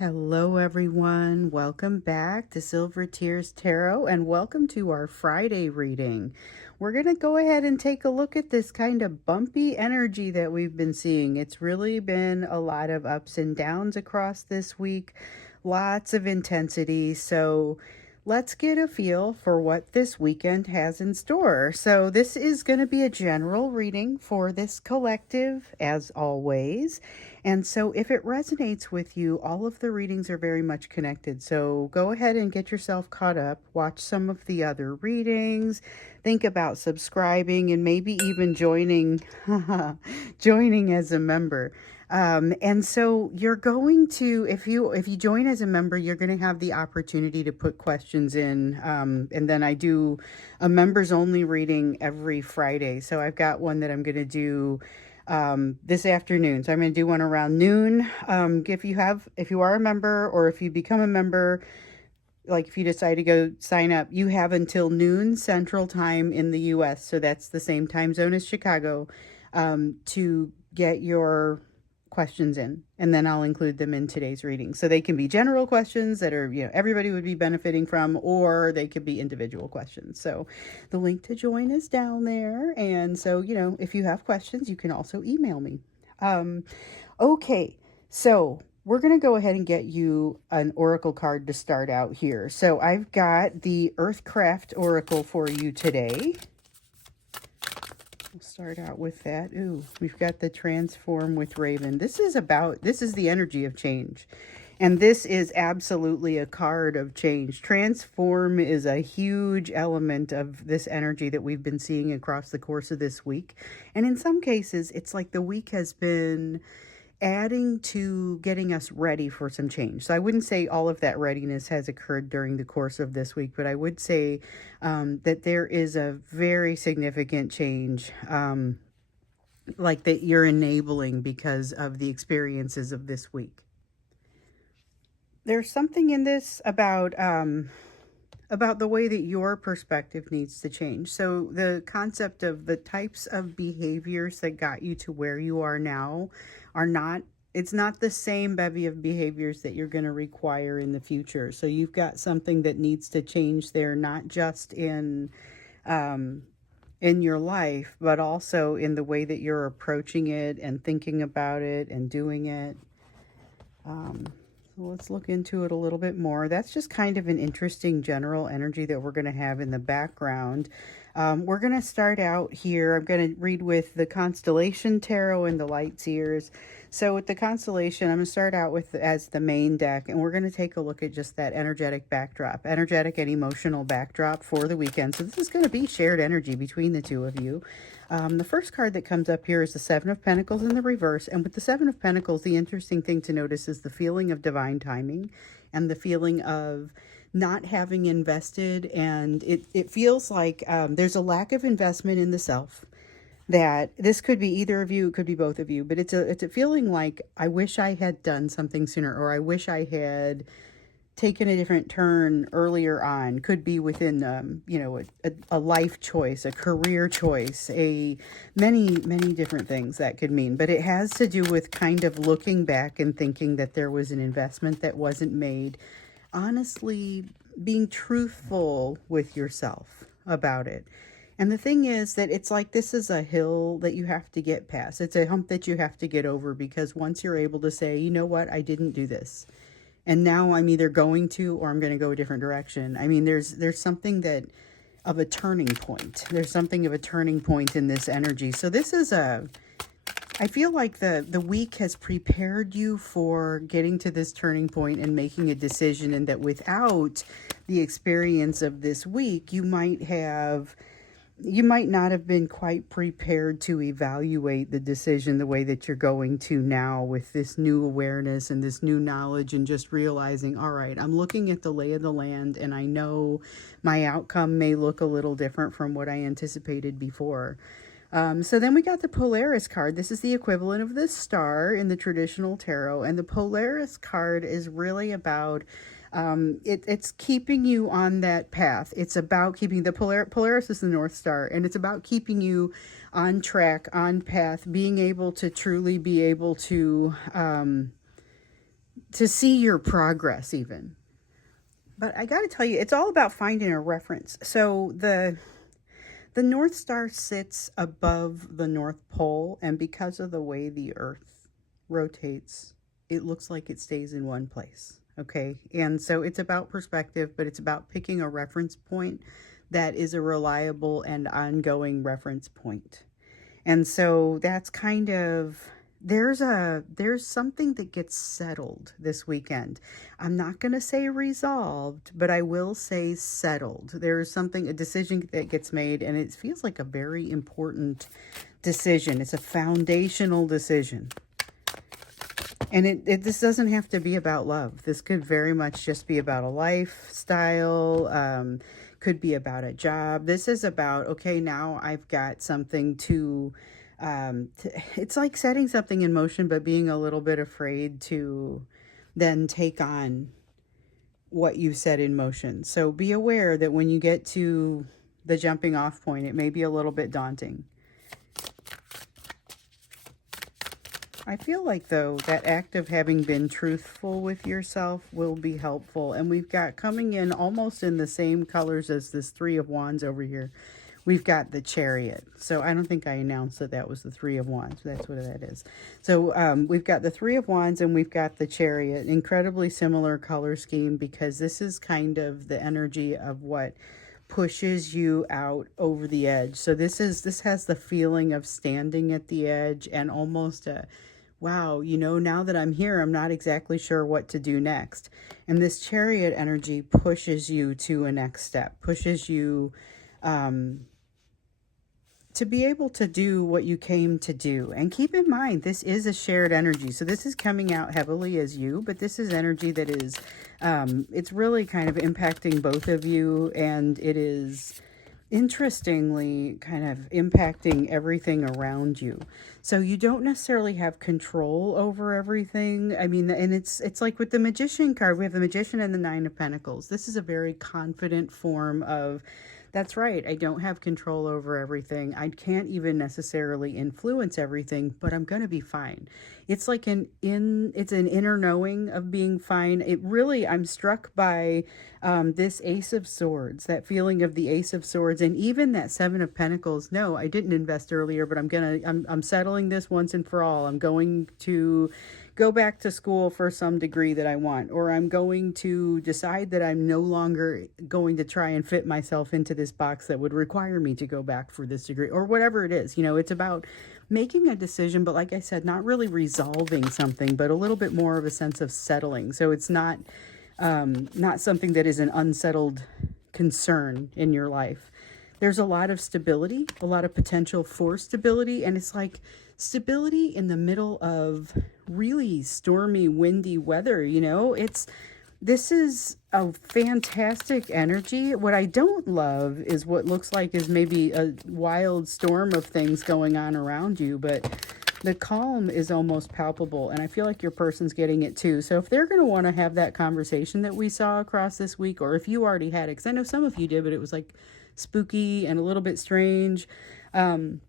Hello, everyone. Welcome back to Silver Tears Tarot and welcome to our Friday reading. We're going to go ahead and take a look at this kind of bumpy energy that we've been seeing. It's really been a lot of ups and downs across this week, lots of intensity. So let's get a feel for what this weekend has in store. So this is going to be a general reading for this collective, as always. And so if it resonates with you, all of the readings are very much connected. So go ahead and get yourself caught up, watch some of the other readings, think about subscribing and maybe even joining joining as a member. And so you're going to, if you join as a member, you're going to have the opportunity to put questions in. And then I do a members only reading every Friday. So I've got one that I'm going to do this afternoon. So I'm going to do one around noon. If you are a member or if you become a member, like if you decide to go sign up, you have until noon Central Time in the US. So that's the same time zone as Chicago, to get your questions in, and then I'll include them in today's reading. So they can be general questions that are, everybody would be benefiting from, or they could be individual questions. So the link to join is down there. And so, if you have questions, you can also email me. Okay, so we're going to go ahead and get you an oracle card to start out here. So I've got the Earthcraft Oracle for you today. We'll start out with that. Ooh, we've got the Transform with Raven. This is the energy of change. And this is absolutely a card of change. Transform is a huge element of this energy that we've been seeing across the course of this week. And in some cases, it's like the week has been adding to getting us ready for some change. So I wouldn't say all of that readiness has occurred during the course of this week, but I would say that there is a very significant change, like that you're enabling because of the experiences of this week. There's something in this about the way that your perspective needs to change. So the concept of the types of behaviors that got you to where you are now it's not the same bevy of behaviors that you're going to require in the future. So you've got something that needs to change there, not just in your life, but also in the way that you're approaching it and thinking about it and doing it. Let's look into it a little bit more. That's just kind of an interesting general energy that we're going to have in the background. We're going to start out here. I'm going to read with the Constellation Tarot and the Light Seers. So with the Constellation, I'm going to start out with as the main deck, and we're going to take a look at just that energetic and emotional backdrop for the weekend. So this is going to be shared energy between the two of you. The first card that comes up here is the Seven of Pentacles in the reverse. And with the Seven of Pentacles, the interesting thing to notice is the feeling of divine timing and the feeling of not having invested. And it feels like there's a lack of investment in the self. That this could be either of you, it could be both of you, but it's a feeling like, I wish I had done something sooner, or I wish I had taken a different turn earlier on. Could be within a life choice, a career choice, many different things that could mean. But it has to do with kind of looking back and thinking that there was an investment that wasn't made. Honestly, being truthful with yourself about it. And the thing is that it's like, this is a hill that you have to get past. It's a hump that you have to get over, because once you're able to say, you know what, I didn't do this, and now I'm either going to, or I'm going to go a different direction. I mean, there's something of a turning point. There's something of a turning point in this energy. So this is I feel like the week has prepared you for getting to this turning point and making a decision, and that without the experience of this week, you might not have been quite prepared to evaluate the decision the way that you're going to now, with this new awareness and this new knowledge, and just realizing, all right, I'm looking at the lay of the land, and I know my outcome may look a little different from what I anticipated before. So then we got the Polaris card. This is the equivalent of the star in the traditional tarot, and the Polaris card is really about it's keeping you on that path. It's about keeping the Polaris is the North Star, and it's about keeping you on track, on path, being able to truly be able to to see your progress even. But I got to tell you, it's all about finding a reference. So the North Star sits above the North Pole, and because of the way the Earth rotates, it looks like it stays in one place. Okay. And so it's about perspective, but it's about picking a reference point that is a reliable and ongoing reference point. And so that's kind of there's something that gets settled this weekend. I'm not going to say resolved, but I will say settled. There's something, a decision that gets made, and it feels like a very important decision. It's a foundational decision. And this doesn't have to be about love. This could very much just be about a lifestyle, could be about a job. This is about, okay, now I've got something it's like setting something in motion, but being a little bit afraid to then take on what you set in motion. So be aware that when you get to the jumping off point, it may be a little bit daunting. I feel like, though, that act of having been truthful with yourself will be helpful. And we've got coming in almost in the same colors as this Three of Wands over here. We've got the Chariot. So I don't think I announced that that was the Three of Wands. That's what that is. So we've got the Three of Wands and we've got the Chariot. Incredibly similar color scheme, because this is kind of the energy of what pushes you out over the edge. So this has the feeling of standing at the edge and almost a, wow, now that I'm here, I'm not exactly sure what to do next. And this Chariot energy pushes you to a next step, pushes you to be able to do what you came to do. And keep in mind, this is a shared energy. So this is coming out heavily as you, but this is energy that is, it's really kind of impacting both of you. And it is interestingly kind of impacting everything around you. So you don't necessarily have control over everything. I mean, and it's like with the Magician card, we have the Magician and the Nine of Pentacles. This is a very confident form of, that's right, I don't have control over everything. I can't even necessarily influence everything, but I'm going to be fine. It's like it's an inner knowing of being fine. It really, I'm struck by this Ace of Swords, that feeling of the Ace of Swords, and even that Seven of Pentacles. No, I didn't invest earlier, but I'm settling this once and for all. I'm going to go back to school for some degree that I want, or I'm going to decide that I'm no longer going to try and fit myself into this box that would require me to go back for this degree, or whatever it is. It's about making a decision, but like I said, not really resolving something, but a little bit more of a sense of settling. So it's not something that is an unsettled concern in your life. There's a lot of stability, a lot of potential for stability, and it's like stability in the middle of really stormy, windy weather. This is a fantastic energy. What I don't love is what looks like is maybe a wild storm of things going on around you, but the calm is almost palpable, and I feel like your person's getting it too. So if they're going to want to have that conversation that we saw across this week, or if you already had it, because I know some of you did, but it was like spooky and a little bit strange. Some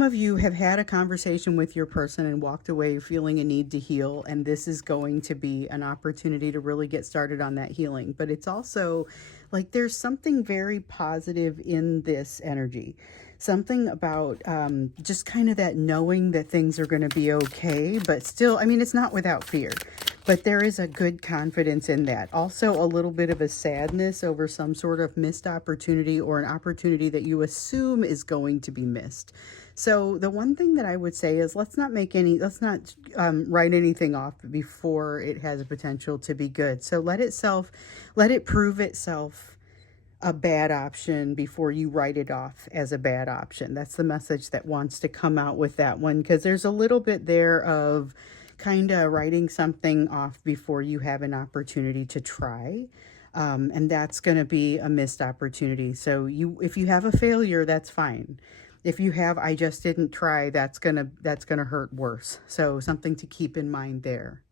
of you have had a conversation with your person and walked away feeling a need to heal, and this is going to be an opportunity to really get started on that healing. But it's also like there's something very positive in this energy, something about just kind of that knowing that things are going to be okay, but still, I mean, it's not without fear, but there is a good confidence in that. Also, a little bit of a sadness over some sort of missed opportunity, or an opportunity that you assume is going to be missed. So the one thing that I would say is let's not write anything off before it has a potential to be good. So let it prove itself a bad option before you write it off as a bad option. That's the message that wants to come out with that one, because there's a little bit there of kind of writing something off before you have an opportunity to try. And that's going to be a missed opportunity. So if you have a failure, that's fine. If you have, I just didn't try, that's going to hurt worse. So something to keep in mind there.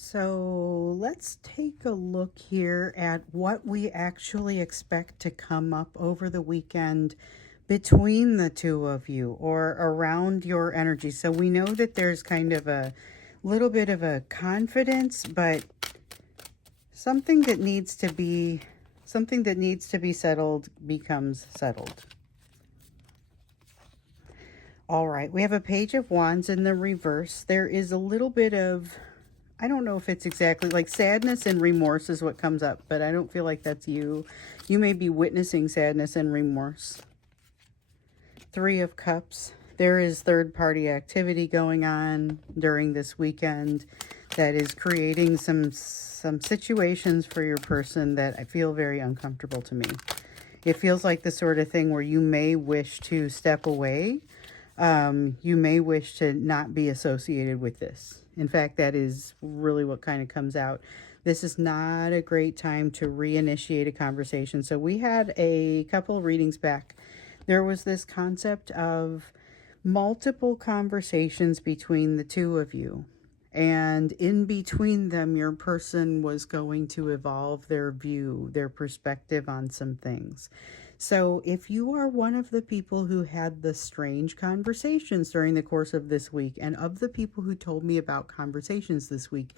So let's take a look here at what we actually expect to come up over the weekend between the two of you, or around your energy. So we know that there's kind of little bit of a confidence, but something that needs to be settled becomes settled. All right, we have a Page of Wands in the reverse. There is a little bit of, I don't know if it's exactly like sadness and remorse is what comes up, but I don't feel like that's you. You may be witnessing sadness and remorse. Three of Cups. There is third-party activity going on during this weekend that is creating some situations for your person that I feel very uncomfortable to me. It feels like the sort of thing where you may wish to step away. You may wish to not be associated with this. In fact, that is really what kind of comes out. This is not a great time to reinitiate a conversation. So we had a couple of readings back. There was this concept of multiple conversations between the two of you. And in between them, your person was going to evolve their view, their perspective on some things. So if you are one of the people who had the strange conversations during the course of this week, and of the people who told me about conversations this week,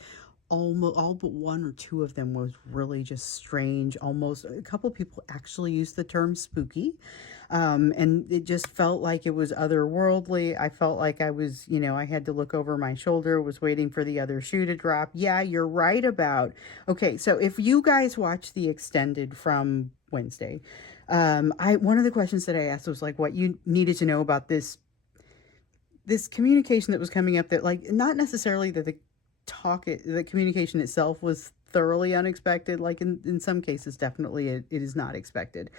almost all but one or two of them was really just strange. Almost a couple of people actually used the term spooky. And it just felt like it was otherworldly. I felt like I was, I had to look over my shoulder, was waiting for the other shoe to drop. Yeah, you're right about. Okay, so if you guys watch the extended from Wednesday, one of the questions that I asked was like what you needed to know about this communication that was coming up, that like not necessarily that the communication itself was thoroughly unexpected. Like in some cases, definitely it is not expected.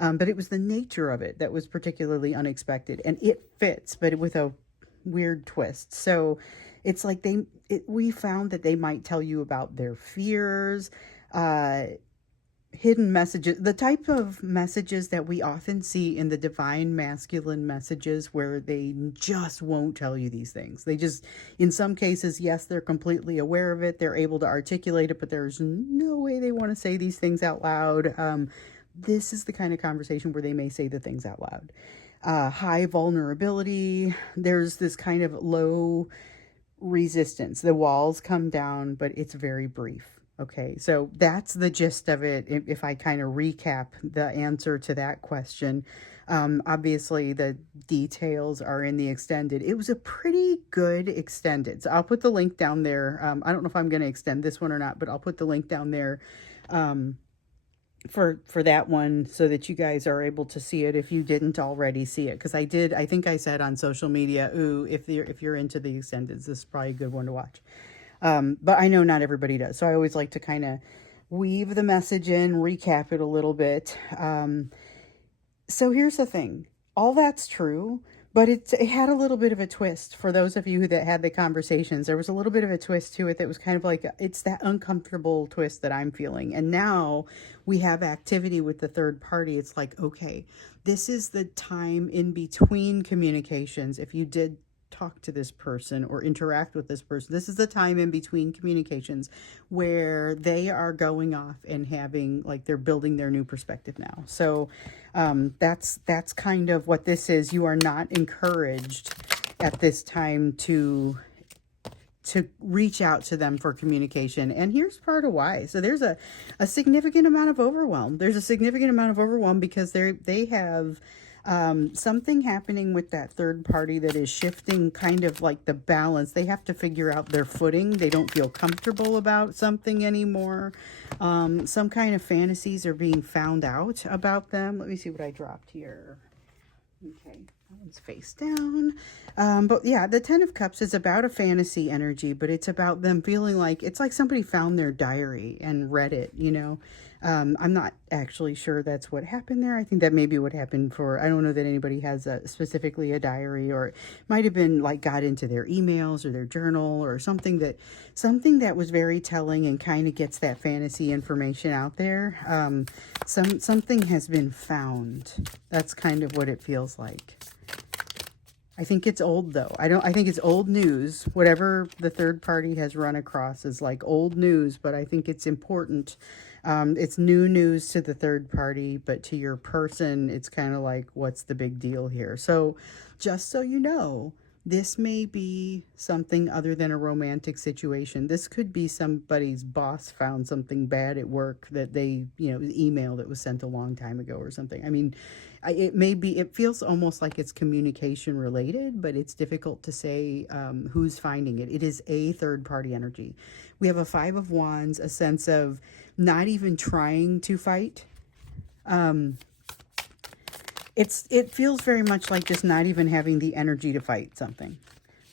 But it was the nature of it that was particularly unexpected, and it fits, but with a weird twist. So it's like we found that they might tell you about their fears, hidden messages, the type of messages that we often see in the divine masculine messages, where they just won't tell you these things. They just, in some cases, yes, they're completely aware of it. They're able to articulate it, but there's no way they want to say these things out loud. This is the kind of conversation where they may say the things out loud. High vulnerability. There's this kind of low resistance. The walls come down, but it's very brief. Okay, so that's the gist of it. If I kind of recap the answer to that question, obviously the details are in the extended. It was a pretty good extended. So I'll put the link down there. I don't know if I'm going to extend this one or not, but I'll put the link down there for that one so that you guys are able to see it if you didn't already see it. Because I think I said on social media, ooh, if you're into the extended, this is probably a good one to watch. But I know not everybody does. So I always like to kind of weave the message in, recap it a little bit. So here's the thing. All that's true, but it had a little bit of a twist. For those of you that had the conversations, there was a little bit of a twist to it that was kind of like, it's that uncomfortable twist that I'm feeling. And now we have activity with the third party. It's like, okay, this is the time in between communications. If you did talk to this person or interact with this person, this is the time in between communications where they are going off and having, like, they're building their new perspective now. So that's kind of what this is. You are not encouraged at this time to reach out to them for communication. And here's part of why. So there's a significant amount of overwhelm. There's a significant amount of overwhelm because they have something happening with that third party that is shifting kind of like the balance. They have to figure out their footing. They don't feel comfortable about something anymore. Some kind of fantasies are being found out about them. Let me see what I dropped here. Okay, that one's face down. But yeah, the Ten of Cups is about a fantasy energy, but it's about them feeling like, it's like somebody found their diary and read it, I'm not actually sure that's what happened there. I think that may be what happened I don't know that anybody has specifically a diary, or it might have been like got into their emails or their journal or something that was very telling and kind of gets that fantasy information out there. Something has been found. That's kind of what it feels like. I think it's old though. I think it's old news. Whatever the third party has run across is like old news, but I think it's important. It's new news to the third party, but to your person, it's kind of like, what's the big deal here? So just so you know, This may be something other than a romantic situation. This could be somebody's boss found something bad at work that they, email that was sent a long time ago or something. I mean, it may be, it feels almost like it's communication related, but it's difficult to say who's finding it. It is a third party energy. We have a Five of Wands, a sense of not even trying to fight. It feels very much like just not even having the energy to fight something.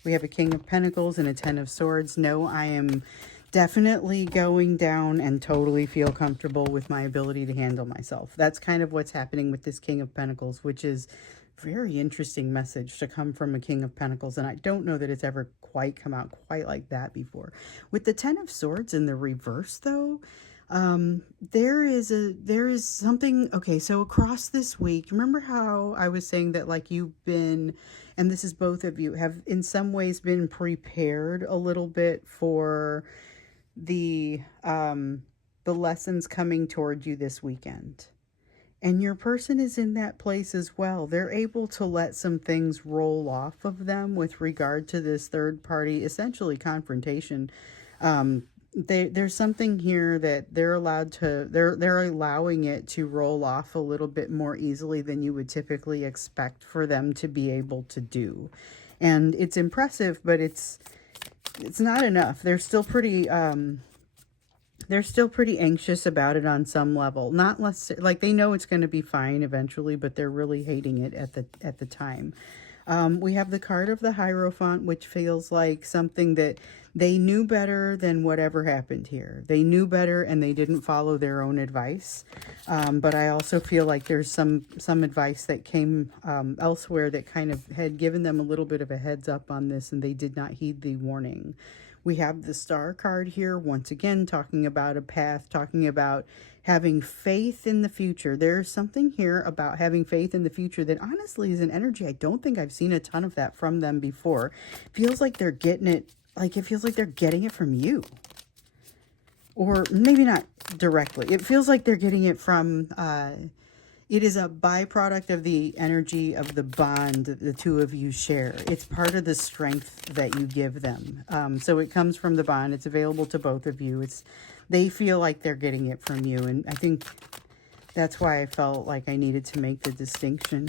We have a King of Pentacles and a Ten of Swords. No, I am definitely going down and totally feel comfortable with my ability to handle myself. That's kind of what's happening with this King of Pentacles, which is a very interesting message to come from a King of Pentacles. And I don't know that it's ever quite come out quite like that before. With the Ten of Swords in the reverse, though, there is something. Okay, so across this week, remember how I was saying that, like, you've been, and this is both of you, have in some ways been prepared a little bit for the lessons coming toward you this weekend. And your person is in that place as well. They're able to let some things roll off of them with regard to this third party, essentially confrontation. There's something here that they're allowed to, they're allowing it to roll off a little bit more easily than you would typically expect for them to be able to do. And it's impressive, but it's not enough. They're still pretty anxious about it on some level. Not less, like, they know it's going to be fine eventually, but they're really hating it at the time. We have the card of the Hierophant, which feels like something that they knew better than whatever happened here. They knew better and they didn't follow their own advice. But I also feel like there's some advice that came elsewhere that kind of had given them a little bit of a heads up on this, and they did not heed the warning. We have the Star card here, once again, talking about a path, talking about having faith in the future. There's something here about having faith in the future that honestly is an energy. I don't think I've seen a ton of that from them before. Feels like they're getting it, like it feels like they're getting it from you. Or maybe not directly. It feels like they're getting it from, it is a byproduct of the energy of the bond that the two of you share. It's part of the strength that you give them. So it comes from the bond. It's available to both of you. They feel like they're getting it from you. And I think that's why I felt like I needed to make the distinction.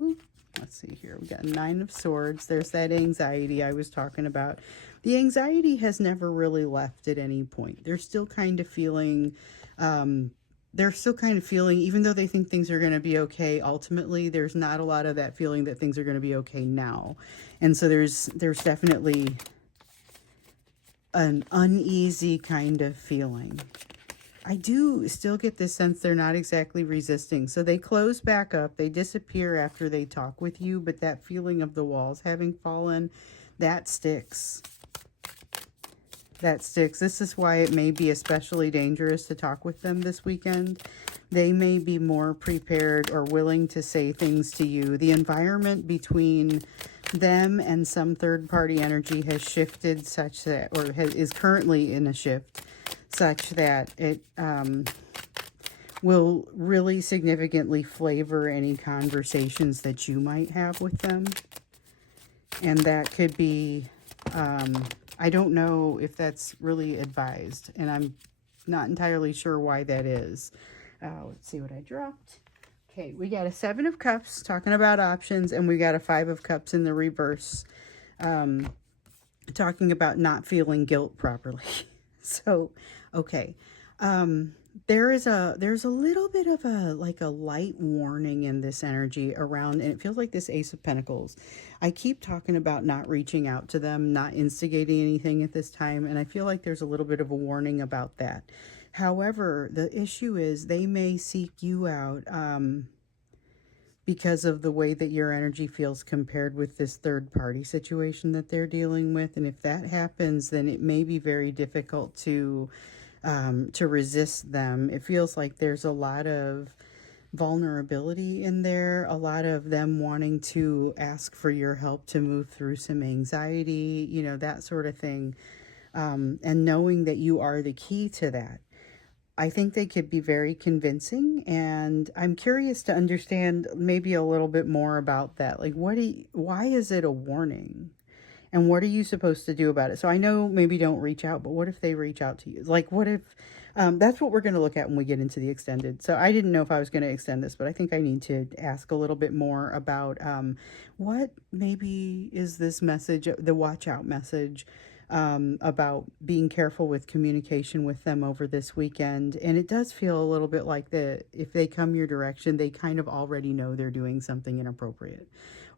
Ooh, let's see here. We got Nine of Swords. There's that anxiety I was talking about. The anxiety has never really left at any point. They're still kind of feeling... even though they think things are going to be okay, ultimately, there's not a lot of that feeling that things are going to be okay now. And so there's definitely an uneasy kind of feeling. I do still get this sense they're not exactly resisting. So they close back up. They disappear after they talk with you, but that feeling of the walls having fallen, that sticks. That sticks. This is why it may be especially dangerous to talk with them this weekend. They may be more prepared or willing to say things to you. The environment between them and some third-party energy has shifted such that, or is currently in a shift, such that it will really significantly flavor any conversations that you might have with them. And that could be... I don't know if that's really advised, and I'm not entirely sure why that is. Let's see what I dropped. Okay, we got a Seven of Cups talking about options, and we got a Five of Cups in the reverse, talking about not feeling guilt properly. So, okay. There's a little bit of a light warning in this energy around, and it feels like this Ace of Pentacles. I keep talking about not reaching out to them, not instigating anything at this time, and I feel like there's a little bit of a warning about that. However, the issue is they may seek you out because of the way that your energy feels compared with this third party situation that they're dealing with, and if that happens, then it may be very difficult to resist them. It feels like there's a lot of vulnerability in there, a lot of them wanting to ask for your help to move through some anxiety, that sort of thing, and knowing that you are the key to that. I think they could be very convincing, and I'm curious to understand maybe a little bit more about that. Like, why is it a warning? And what are you supposed to do about it? So I know maybe don't reach out, but what if they reach out to you? Like, what if that's what we're going to look at when we get into the extended. So I didn't know if I was going to extend this, but I think I need to ask a little bit more about what maybe is this message, the watch out message, about being careful with communication with them over this weekend. And it does feel a little bit like if they come your direction, they kind of already know they're doing something inappropriate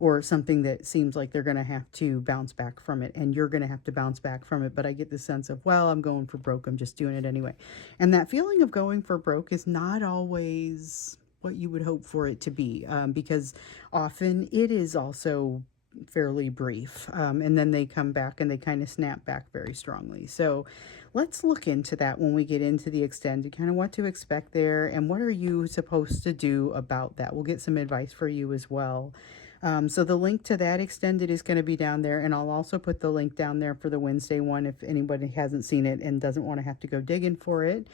or something that seems like they're going to have to bounce back from it, and you're going to have to bounce back from it. But I get the sense of, well, I'm going for broke, I'm just doing it anyway. And that feeling of going for broke is not always what you would hope for it to be, because often it is also fairly brief, and then they come back and they kind of snap back very strongly. So let's look into that when we get into the extended, kind of what to expect there and what are you supposed to do about that. We'll get some advice for you as well. So the link to that extended is going to be down there, and I'll also put the link down there for the Wednesday one if anybody hasn't seen it and doesn't want to have to go digging for it.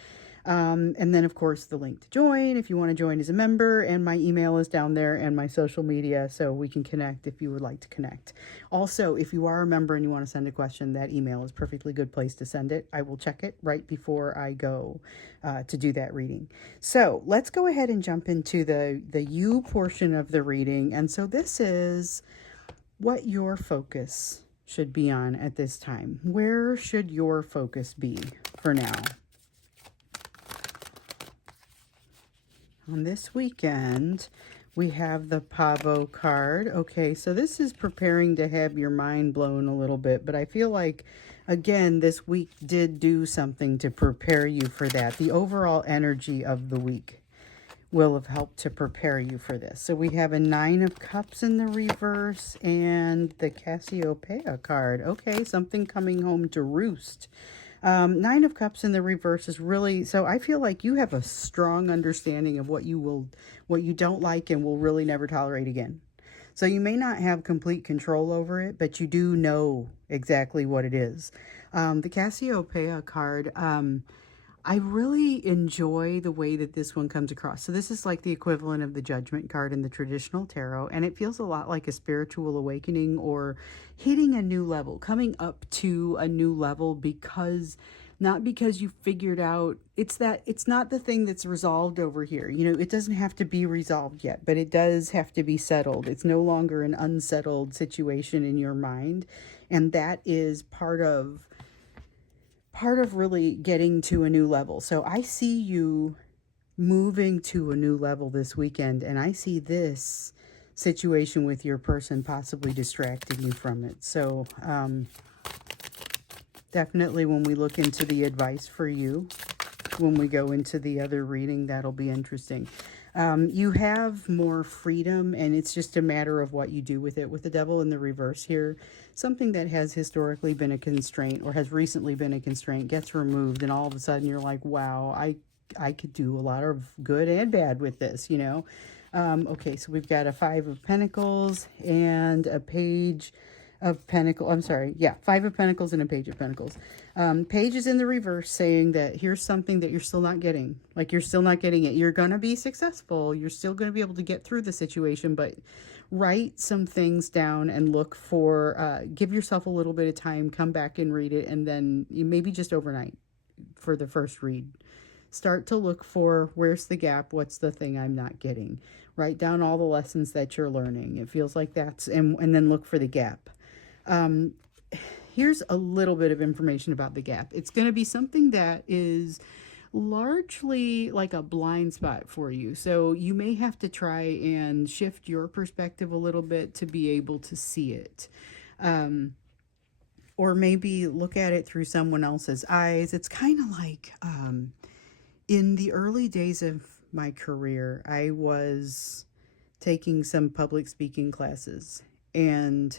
And then, of course, the link to join if you want to join as a member, and my email is down there and my social media, so we can connect if you would like to connect. Also, if you are a member and you want to send a question, that email is a perfectly good place to send it. I will check it right before I go to do that reading. So let's go ahead and jump into the you portion of the reading. And so this is what your focus should be on at this time. Where should your focus be for now? On this weekend, we have the Pavo card. Okay, so this is preparing to have your mind blown a little bit, but I feel like, again, this week did do something to prepare you for that. The overall energy of the week will have helped to prepare you for this. So we have a 9 of Cups in the reverse and the Cassiopeia card. Okay, something coming home to roost. 9 of Cups in the reverse is really, so I feel like you have a strong understanding of what you don't like and will really never tolerate again. So you may not have complete control over it, but you do know exactly what it is. The Cassiopeia card, I really enjoy the way that this one comes across. So this is like the equivalent of the Judgment card in the traditional tarot, and it feels a lot like a spiritual awakening or hitting a new level, coming up to a new level, because not because you figured out, it's not the thing that's resolved over here. You know, it doesn't have to be resolved yet, but it does have to be settled. It's no longer an unsettled situation in your mind, and that is part of really getting to a new level. So I see you moving to a new level this weekend, and I see this situation with your person possibly distracting you from it. So definitely when we look into the advice for you, when we go into the other reading, that'll be interesting. You have more freedom, and it's just a matter of what you do with it. With the Devil in the reverse here, something that has historically been a constraint or has recently been a constraint gets removed, and all of a sudden you're like, wow, I could do a lot of good and bad with this, you know. Okay, so we've got a 5 of Pentacles and a Page of Pentacles. I'm sorry, yeah, 5 of Pentacles and a Page of Pentacles. Page is in the reverse, saying that here's something that you're still not getting. Like, you're still not getting it. You're going to be successful. You're still going to be able to get through the situation, but write some things down and look for, give yourself a little bit of time, come back and read it, and then you maybe just overnight for the first read. Start to look for, where's the gap? What's the thing I'm not getting? Write down all the lessons that you're learning. It feels like that's, and then look for the gap. Here's a little bit of information about the gap. It's going to be something that is largely like a blind spot for you. So you may have to try and shift your perspective a little bit to be able to see it. Or maybe look at it through someone else's eyes. It's kind of like, in the early days of my career, I was taking some public speaking classes, and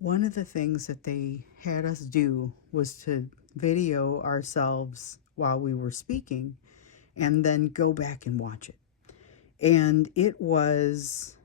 one of the things that they had us do was to video ourselves while we were speaking and then go back and watch it. And it was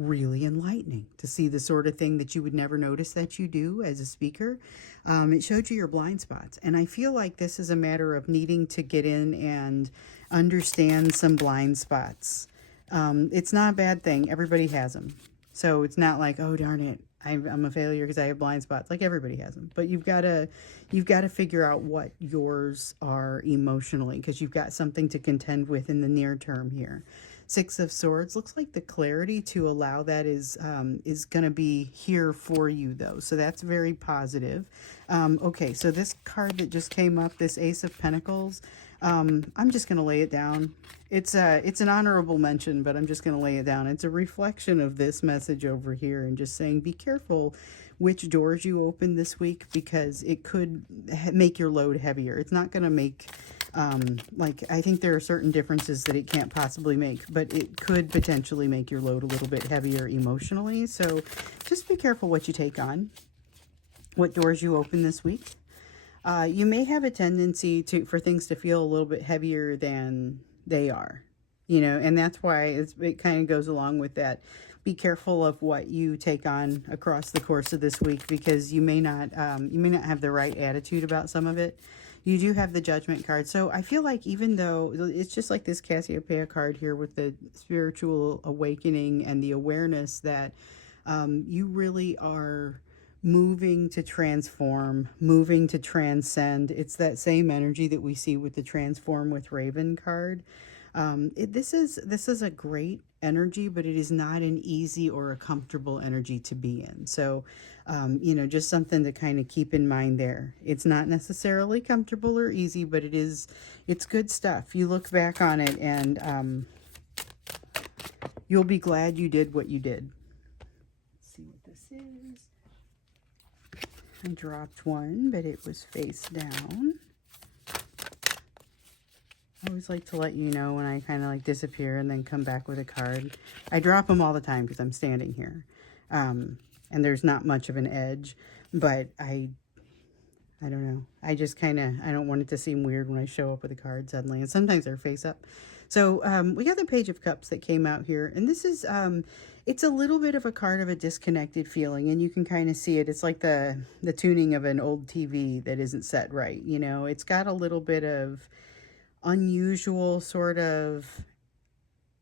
really enlightening to see the sort of thing that you would never notice that you do as a speaker. It showed you your blind spots. And I feel like this is a matter of needing to get in and understand some blind spots. It's not a bad thing. Everybody has them. So it's not like, oh, darn it, I'm a failure because I have blind spots. Like, everybody has them. But you've got to figure out what yours are emotionally, because you've got something to contend with in the near term here. Six of Swords looks like the clarity to allow that is going to be here for you, though. So that's very positive. Okay, so this card that just came up, this Ace of Pentacles, I'm just going to lay it down. It's an honorable mention, but I'm just going to lay it down. It's a reflection of this message over here, and just saying, be careful which doors you open this week, because it could make your load heavier. It's not going to make, like, I think there are certain differences that it can't possibly make, but it could potentially make your load a little bit heavier emotionally. So just be careful what you take on, what doors you open this week. You may have a tendency for things to feel a little bit heavier than they are, and that's why it kind of goes along with that. Be careful of what you take on across the course of this week, because you may not have the right attitude about some of it. You do have the Judgment card. So I feel like, even though it's just like this Cassiopeia card here with the spiritual awakening and the awareness that you really are moving to transform, moving to transcend. It's that same energy that we see with the Transform with Raven card. This is a great energy, but it is not an easy or a comfortable energy to be in. So, just something to kind of keep in mind there. It's not necessarily comfortable or easy, but it's good stuff. You look back on it and you'll be glad you did what you did. Let's see what this is. I dropped one, but it was face down. I always like to let you know when I kind of like disappear and then come back with a card. I drop them all the time because I'm standing here. And there's not much of an edge, but I don't know. I just I don't want it to seem weird when I show up with a card suddenly. And sometimes they're face up. So we got the Page of Cups that came out here. And this is, it's a little bit of a card of a disconnected feeling. And you can kind of see it. It's like the tuning of an old TV that isn't set right. It's got a little bit of unusual sort of,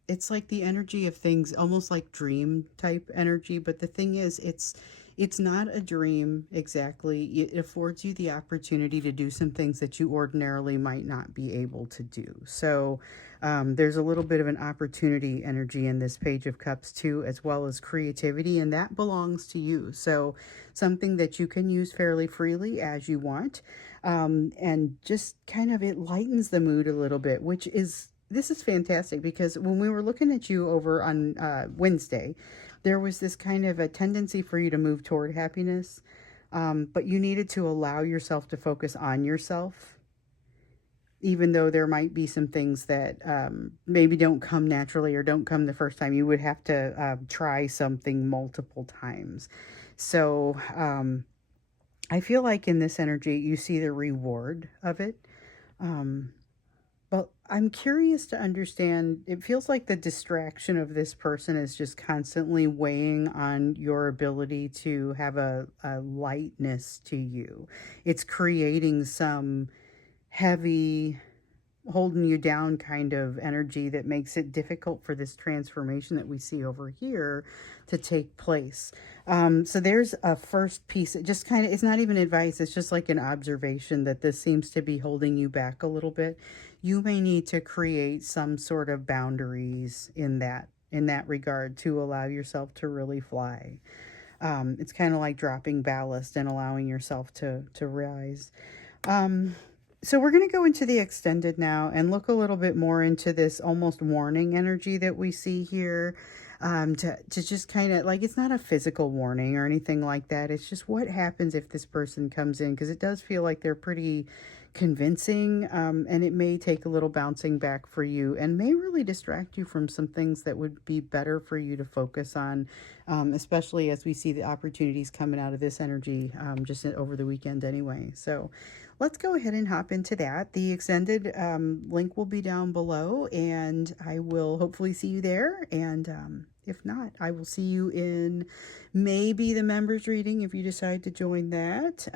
it's like the energy of things, almost like dream type energy. But the thing is, it's not a dream exactly. It affords you the opportunity to do some things that you ordinarily might not be able to do. So there's a little bit of an opportunity energy in this Page of Cups too, as well as creativity, and that belongs to you. So something that you can use fairly freely as you want, and just kind of, it lightens the mood a little bit, this is fantastic, because when we were looking at you over on Wednesday, there was this kind of a tendency for you to move toward happiness, but you needed to allow yourself to focus on yourself, even though there might be some things that maybe don't come naturally or don't come the first time. You would have to try something multiple times. So I feel like in this energy, you see the reward of it. But I'm curious to understand, it feels like the distraction of this person is just constantly weighing on your ability to have a lightness to you. It's creating some heavy, holding you down kind of energy that makes it difficult for this transformation that we see over here to take place. So there's a first piece. It just kind of, it's not even advice. It's just like an observation that this seems to be holding you back a little bit. You may need to create some sort of boundaries in that regard to allow yourself to really fly. It's kind of like dropping ballast and allowing yourself to rise. So we're going to go into the extended now and look a little bit more into this almost warning energy that we see here. To just kind of, like, it's not a physical warning or anything like that. It's just what happens if this person comes in, because it does feel like they're pretty convincing, and it may take a little bouncing back for you and may really distract you from some things that would be better for you to focus on, especially as we see the opportunities coming out of this energy just over the weekend anyway. So let's go ahead and hop into that. The extended link will be down below, and I will hopefully see you there. And If not, I will see you in maybe the members reading if you decide to join that.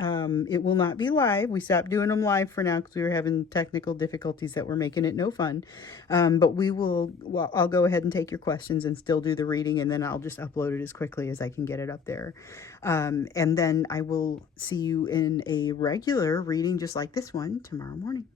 It will not be live. We stopped doing them live for now because we were having technical difficulties that were making it no fun. But well, I'll go ahead and take your questions and still do the reading, and then I'll just upload it as quickly as I can get it up there. And then I will see you in a regular reading just like this one tomorrow morning.